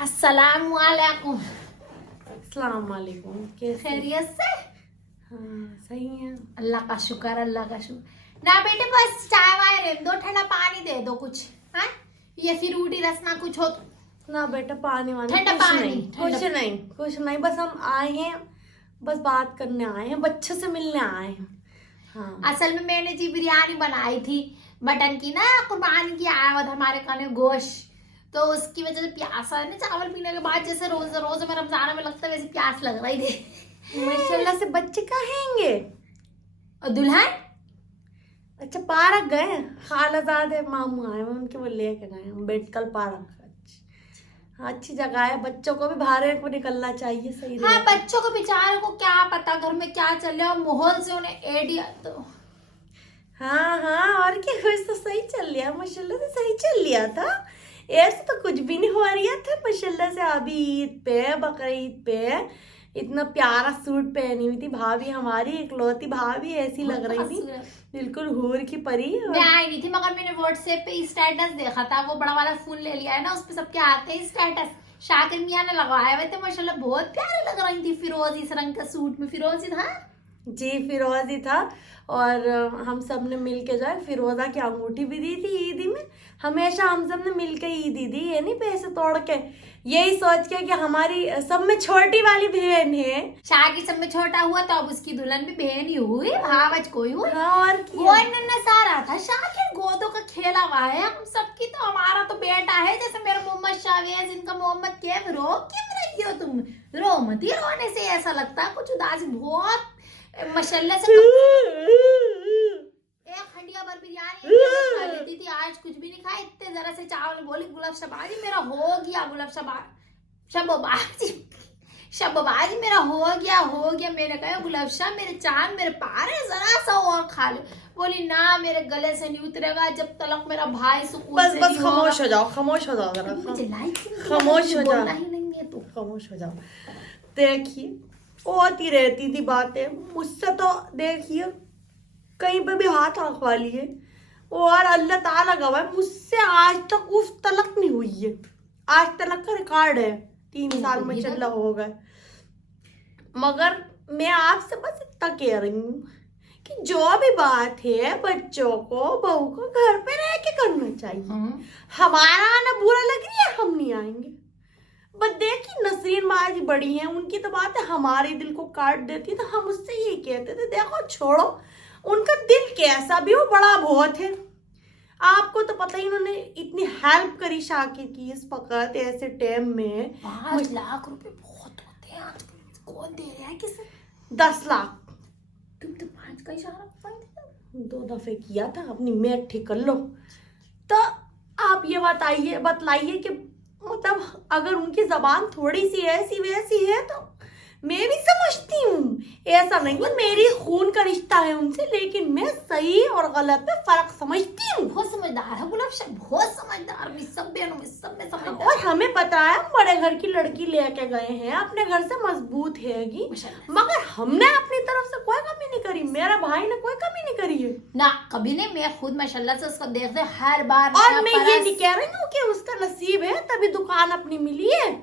अस्सलाम वालेकुम। अस्सलाम वालेकुम। कैसे? खैरियत से? हाँ सही है। अल्लाह का शुक्र, अल्लाह का शुक्र। ना बेटे बस चाय वाय रहने दो, ठंडा पानी दे दो कुछ। हाँ ये फिर रोटी रस ना कुछ हो तो। ना बेटा पानी वानी ठंडा कुछ पानी, नहीं, ठंडा। कुछ नहीं बस हम आए हैं, बस बात करने आए हैं, बच्चे से मिलने आए हैं। हाँ असल में मैंने जी बिरयानी बनाई थी मटन की ना, कुर्बानी की आया हुआ था हमारे खाने गोश्त, तो उसकी वजह से प्यास है ना। चावल पीने के बाद जैसे रोज रोज में रमजान में लगता है वैसे प्यास लग रही थी। माशाल्लाह से बच्चे कहाँ हैंगे? और दुल्हन अच्छा पार्क गए? खालाजादे मामू आए हैं, उनके वो लेके गए हैं बेटकल पार्क। हाँ अच्छी जगह है, बच्चों को भी बाहर को निकलना चाहिए। सही हाँ रहेगा। बच्चों को बेचारों को क्या पता घर में क्या चल रहा है, और माहौल से उन्हें एडिया तो। हाँ हाँ और क्या, कुछ तो सही चल लिया माशाल्लाह से, सही चल लिया था। ऐसे तो कुछ भी नहीं हो रहा था माशाल्लाह से। अभी ईद पे, बकरीद पे इतना प्यारा सूट पहनी हुई थी भाभी हमारी, इकलौती भाभी, ऐसी लग रही थी बिल्कुल हूर की परी। मैं आई नहीं थी मगर मैंने व्हाट्सएप पे स्टेटस देखा था, वो बड़ा वाला फोन ले लिया है ना, उस पे सबके आते हैं स्टेटस। शाकिर मियां ने लगाए हुए थे माशाल्लाह, बहुत प्यारे लग रही थी। फिरोजी इस रंग का सूट में, फिरोजी था जी फिरोजी था। और हम सब ने मिल के जो है फिरोजा की अंगूठी भी दी थी ईदी में। हमेशा हम सब ने मिल के ईदी दी, ये नहीं पैसे तोड़ के, यही सोच के कि हमारी सब में छोटी वाली बहन है। शाकिर सब में छोटा हुआ तो अब उसकी दुल्हन भी बहन ही हुई, भावच कोई हुई। हाँ और वो नन्ना सारा था शाकिर, गोदों का खेला हुआ है हम सबकी। तो हमारा तो बेटा है जैसे मेरा मोहम्मद शावेज, इनका मोहम्मद कैम। रो क्यों रही हो तुम? रो मत, ये रोने से ऐसा लगता है कुछ उदासी बहुत माशाल्लाह से। एक हंडिया भर बिरयानी खा लेती थी, आज कुछ भी नहीं खाई। इतने जरा से चावल बोली गुलाब शबाजी मेरा हो गया, गुलाब शबाजी शबाजी मेरा हो गया। मैंने कहा गुलाब शाह मेरे चांद मेरे पारे जरा सा और खा ले। बोली ना मेरे गले से नहीं उतरेगा जब तक मेरा भाई सुकून बस से बस नहीं खामोश होगा। हो जाओ, खामोश हो जाओ जरा, मुझे लाइक खामोश हो जाओ, बोलना ही नहीं है तो खामोश हो जाओ। देखिए होती रहती थी बातें मुझसे, तो देखिए कहीं पे भी हाथ रखवा लिए, और अल्लाह ताला गवाह मुझसे आज तक उफ तलक नहीं हुई है। आज तलक का रिकॉर्ड है, 3 साल में चल हो गए। मगर मैं आपसे बस इतना कह रही हूँ कि जो भी बात है बच्चों को बहू को घर पे रह के करना चाहिए। हमारा आना बुरा लग रही है, हम नहीं आएंगे। बस देखिए नसरीन बाजी बड़ी हैं, उनकी तो बात है हमारे दिल को काट देती, तो हम उससे ये कहते थे देखो छोड़ो, उनका दिल कैसा भी हो बड़ा बहुत है। आपको तो पता ही, उन्होंने इतनी हेल्प करी शाकिर की इस वक्त ऐसे टाइम में। 5 लाख रुपए बहुत होते हैं आजकल, कौन दे रहा है किसे? 10 लाख तुम तो 5 का इशारा कर थे। 2 दफे किया था, अपनी मैथ ठीक कर लो। तो आप ये बतलाइए कि मतलब अगर उनकी जबान थोड़ी सी ऐसी वैसी है तो मैं भी समझती हूँ, ऐसा नहीं है मेरी खून का रिश्ता है उनसे, लेकिन मैं सही और गलत में फर्क समझती हूँ। बहुत समझदार है गुलाब शाह, बहुत समझदार। सब बहनों में सब में समझदार। और हमें पता है हम बड़े घर की लड़की लेके गए हैं, अपने घर से मजबूत हैगी, मगर हमने अपनी तरफ से कोई कमी नहीं करी, मेरा भाई ने कोई कमी नहीं करी है ना कभी नहीं। मैं खुद माशाल्लाह से उसको देखते हर बार। और मैं ये नहीं कह रही हूँ कि उसका नसीब है तभी दुकान अपनी मिली है,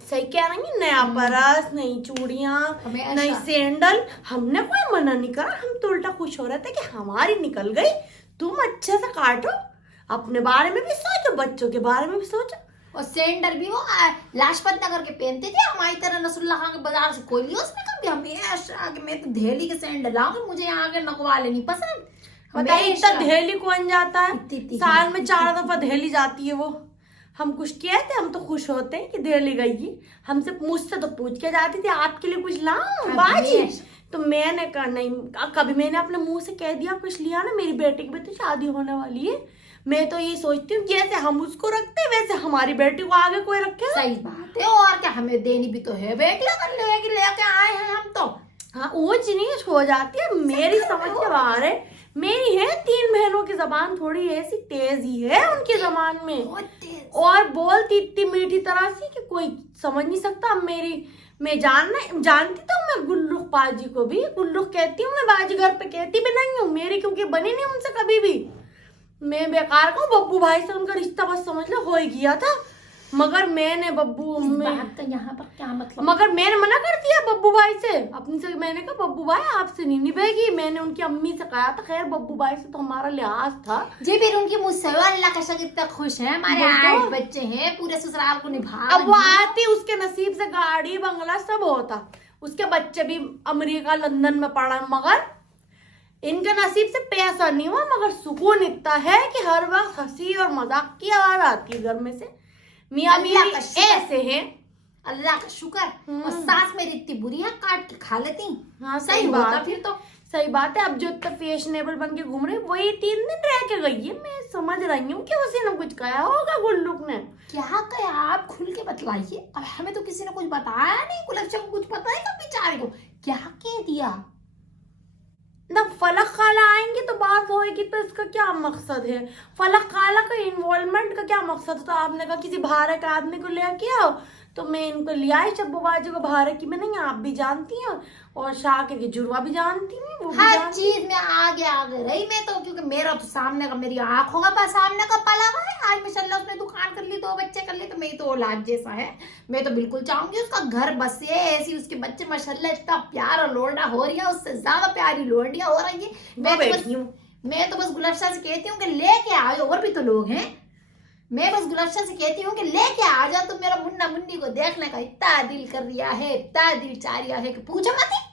सही कह रही है। नया परस, नई चूड़ियां, नई सैंडल, हमने कोई मना नहीं करा। हम तो उल्टा खुश हो रहे थे कि हमारी निकल गई। तुम अच्छे से काटो, अपने बारे में भी सोचो, बच्चों के बारे में भी सोचो। और सैंडल भी वो लाजपत नगर के पहनते थे, हमारी तरह नसरुल्लाह खान के बाजार से कोई लिया उसने कभी। हमेशा मैं तो दिल्ली के सैंडल लाऊंगी, मुझे यहाँ के नकवाले नहीं पसंद। बताइए इतना दिल्ली कौन जाता है? साल में 4 दफा दिल्ली जाती है वो। हम कुछ किए थे, हम तो खुश होते हैं कि दिल्ली गई। हमसे मुझसे तो पूछ के जाती थी आपके लिए कुछ लाऊं बाजी, तो मैंने कहा नहीं। कभी मैंने अपने मुंह से कह दिया कुछ लिया ना, मेरी बेटी की भी तो शादी होने वाली है। मैं तो ये सोचती हूँ जैसे हम उसको रखते हैं वैसे हमारी बेटी को आगे कोई रखे। सही बात है, और क्या, हमें देनी भी तो है बेटी, अगर लेके आए हैं हम तो। हाँ ऊंच नीच हो जाती है, मेरी समझ के बाहर है। मेरी है 3 बहनों की जबान थोड़ी ऐसी तेज ही है उनकी जबान में, और बोलती इतनी मीठी तरह से कि कोई समझ नहीं सकता। मैं जानती तो मैं गुल्लुक बाजी को भी गुल्लुक कहती हूँ, मैं बाजीगर पे कहती भी नहीं हूँ, मेरी क्योंकि बनी नहीं उनसे कभी भी। मैं बेकार को बब्बू भाई से उनका रिश्ता बस समझ लो हो ही गया था। मगर मैंने बब्बू इस में बात का यहाँ पर क्या मतलब? मगर मैंने मना कर दिया बब्बू भाई से अपनी से। मैंने कहा बब्बू भाई आपसे नहीं निभेगी। मैंने उनकी अम्मी से कहा था। खैर बब्बू भाई से तो हमारा लिहाज था जी फिर उनकी मुझसे अल्लाह का शुक्र इतना खुश है, हमारे वो तो- 8 बच्चे हैं, पूरे ससुराल को निभा अब वो रही हैं। आती उसके नसीब से गाड़ी बंगला सब होता, उसके बच्चे भी अमेरिका लंदन में पढ़ा, मगर इनके नसीब से पैसा नहीं हुआ। मगर सुकून इतना है कि हर वक्त हंसी और मजाक की आवाज आती है घर में से। मियाँ अल्लाह बीवी का शुक्र। ऐसे हैं। अल्लाह का शुक्र। और सास मेरी इतनी बुरी है, काट के खा लेती। हाँ सही सही होता बात फिर तो। सही बात है। अब जो इतना फैशनेबल बन के घूम रहे वही 3 दिन रह के गई है। मैं समझ रही हूँ कि उसी ने कुछ कहा होगा गुल्लुक ने। क्या कहा आप खुल के बतलाइए। अब हमें तो किसी ने कुछ बताया नहीं, गुलशन को कुछ पता है कब बेचारे को क्या कह दिया। ना फलक खाला आएंगे तो बात होएगी, तो इसका क्या मकसद है? फलक खाला का इन्वॉल्वमेंट का क्या मकसद था? आपने कहा किसी बाहर के आदमी को लेके आओ, तो मैं इनको ले आई शब्बू बाजी को बाहर की। मैं नहीं, आप भी जानती हैं और शाके की जुड़वा भी जानती हैं, वो भी हर जानती चीज में आगे रही मैं तो, क्योंकि मेरा तो सामने का, मेरी आंखों का पास सामने का पला हुआ है। आज माशाल्लाह उसने दुकान कर ली, 2 बच्चे कर लिए, तो मेरी तो औलाद जैसा है। मैं तो बिल्कुल चाहूंगी उसका घर बसे ऐसी, उसके बच्चे माशाल्लाह इतना प्यारा लोरडा हो रही है, उससे ज्यादा प्यारी लोरडियां हो रही है। मैं तो बस गुलशन से कहती हूँ कि लेके आओ, और भी तो लोग हैं। मैं बस गुलशन से कहती हूँ कि लेके आ जाओ। तो मेरा मुन्ना मुन्नी को देखने का इतना दिल कर रिया है, इतना दिल चाह रिया है कि पूछो मत ही।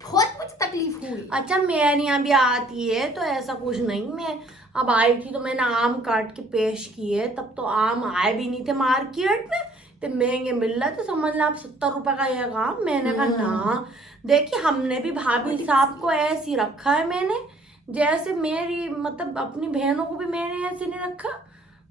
बहुत मुझे तकलीफ हुई। अच्छा मेरे यहाँ भी आती है तो ऐसा कुछ नहीं। मैं अब आई थी तो मैंने आम काट के पेश किए, तब तो आम आए भी नहीं थे मार्केट में, तो महंगे मिल रहे थे। समझ लो आप 70 रुपए का एक आम। मैंने कहा ना, देखिए हमने भी भाभी साहब को ऐसे ही रखा है। मैंने जैसे मेरी मतलब अपनी बहनों को भी मैंने ऐसे नहीं रखा,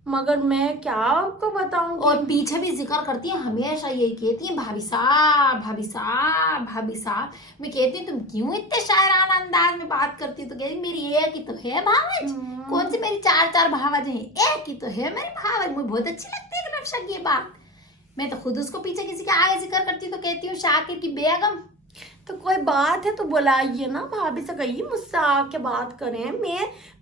मगर मैं क्या आपको बताऊं। और पीछे भी जिक्र करती है, हमेशा यही कहती है भाभी साहब भाभी साहब भाभी साहब। मैं कहती हूँ तुम क्यों इतने शायराना अंदाज में बात करती, तो कहती मेरी एक ही तो है भावज। कौन सी मेरी 4 भावज है, एक ही तो है मेरी भावज। मुझे बहुत अच्छी लगती है गुलशन की ये बात। मैं तो खुद उसको पीछे किसी के आगे जिक्र करती तो कहती हूँ शाकिर की बेगम। तो कोई बात है तो बुलाइए ना, भाभी से कहिए मुझसे आके बात करें।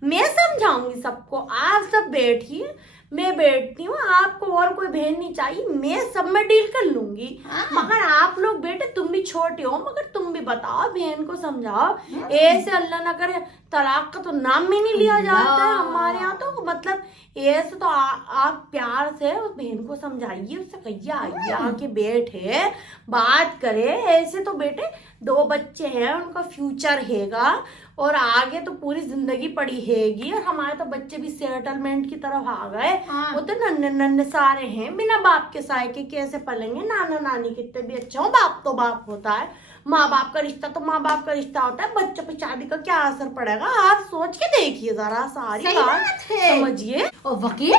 मैं समझाऊंगी सबको। आप सब बैठिए, मैं बैठती हूँ। आपको और कोई बहन नहीं चाहिए, मैं सब में डील कर लूंगी। मगर आप लोग बेटे तुम भी छोटे हो, मगर तुम भी बताओ, बहन को समझाओ। ऐसे अल्लाह ना करे तलाक का तो नाम भी नहीं लिया जाता है हमारे यहाँ। तो मतलब ऐसे तो आप प्यार से उस बहन को समझाइए, उससे कहिए आइए आके बैठे बात करे। ऐसे तो बेटे 2 बच्चे हैं, उनका फ्यूचर हैगा और आगे तो पूरी जिंदगी पड़ी हैगी। और हमारे तो बच्चे भी सेटलमेंट की तरफ आ गए। वो तो नन्हे नन्हे सारे हैं, बिना बाप के साय के कैसे पलेंगे। नाना नानी कितने भी अच्छे हो, बाप तो बाप होता है। माँ बाप का रिश्ता तो माँ बाप का रिश्ता होता है। बच्चों पे शादी का क्या असर पड़ेगा, आप सोच के देखिए जरा, सारी बात समझिए। और वकील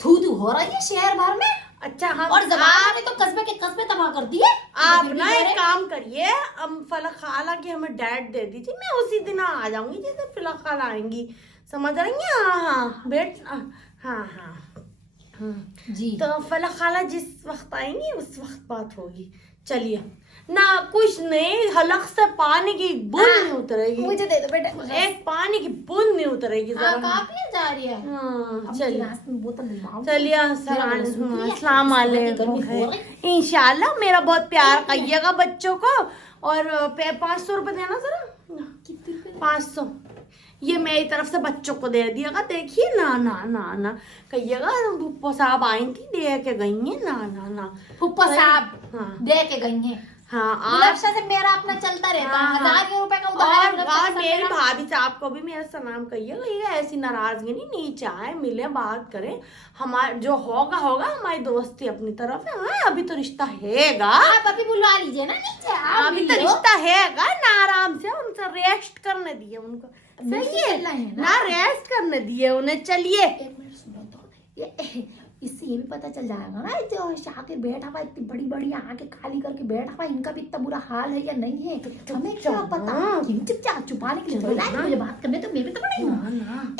थू थू हो रही है शहर भर में। अच्छा हम और जमाने में तो कस्बे के कस्बे तबाह कर दिए। आप ना एक काम करिए, फलक खाला की हमें डेट दे दीजिए, मैं उसी दिन आ जाऊंगी जैसे फलक खाला आएंगी। समझ रही हैं? हाँ बेट, हाँ जी। तो फलक खाला जिस वक्त आएंगी उस वक्त बात होगी। चलिए ना, कुछ नहीं, हलक से पानी की बूंद नहीं उतरेगी। मुझे दे दो बेटा, एक पानी की बूंद नहीं उतरेगी। काफी जा रही है। चलिए बोतल दिलवाओ। चलिए, अस्सलाम वालेकुम। इंशाल्लाह मेरा बहुत प्यार करिएगा बच्चों को। और 500 रुपए देना जरा। 500 ये मेरी तरफ से बच्चों को दे दिएगा। देखिए ना ना ना ना कहिएगा फुप्पो साहब आई थी दे के गई है। ना ना ना फुप्पो साहब दे के गई है। हाँ गुलशन से मेरा अपना चलता रहता है। 1000 रुपए का उधार। और मेरी भाभी साहब को भी मेरा सलाम कहिएगा। ये ऐसी नाराजगी नहीं, नीचे आए मिले बात करें। हमारे जो होगा होगा, हमारी दोस्ती अपनी तरफ है। हाँ अभी तो रिश्ता हैगा, आप अभी बुलवा लीजिए ना नीचे। अभी तो रिश्ता हैगा ना, आराम से उनसे रेस्ट करने दिए उनको। सही है ना, रेस्ट करने दिए उन्हें। चलिए 1 मिनट सुनो तो, इससे ये भी पता चल जाएगा ना जो शाकिर बैठा हुआ इतनी बड़ी बड़ी आंखें खाली करके बैठा हुआ, इनका भी इतना बुरा हाल है या नहीं है। हमें क्या पता, चुपचाप छुपाने के लिए मुझे बात करने तो मैं भी तो बड़ी हूँ।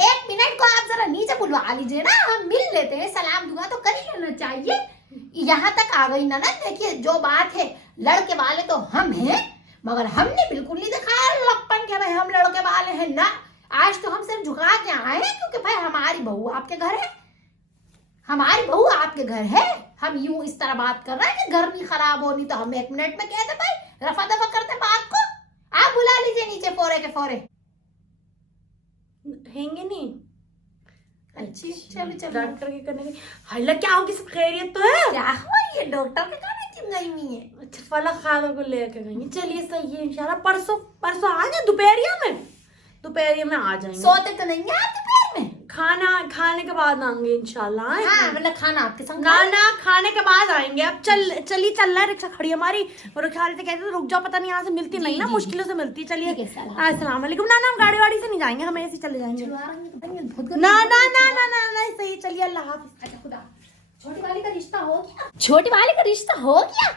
1 मिनट को आप जरा नीचे बुलवा लीजिए ना, हम मिल लेते हैं। सलाम दुआ तो कर ही लेना चाहिए। यहाँ तक आ गई ना। देखिए जो बात है, लड़के वाले तो हम हैं, मगर हमने बिल्कुल नहीं दिखाया लपन के भाई हम लड़के वाले हैं ना। आज तो हम सिर्फ झुका के आए हैं क्योंकि भाई हमारी बहू आपके घर है। हमारी बहू आपके घर है, हम यूं इस तरह बात कर रहे हैं कि घर नहीं खराब होनी तो हम 1 मिनट में कहते भाई रफा दफा करते बात को। आप बुला लीजिए नीचे फोरे के फोरे। हैंगे नहीं अच्छी चलो चलो। डॉक्टर के करने की हल्ला क्या होगी, सब खैरियत तो है? क्या हुआ ये डॉक्टर के खाने क्यों गई हुई है? अच्छा फला खानों को लेकर गई। चलिए सही है, इंशाल्लाह परसों परसों आ जाए, दोपहरिया में आ जाएंगे। सोते तो नहीं है आप दोपहर में? खाना खाने के बाद आएंगे इंशाल्लाह। हाँ मतलब खाना आपके संग ना ना खाने के बाद आएंगे। अब चल रहा है, रिक्शा खड़ी हमारी और ख्याल से कहते रुक जाओ, पता नहीं यहाँ से मिलती नहीं ना, मुश्किलों से मिलती। चलिए अस्सलाम वालेकुम। ना हम गाड़ी से नहीं जाएंगे, हम ऐसे चले जाएंगे। ना सही। चलिए अल्लाह हाफिज। अच्छा खुदा। छोटी वाली का रिश्ता हो गया? छोटी वाली का रिश्ता हो गया?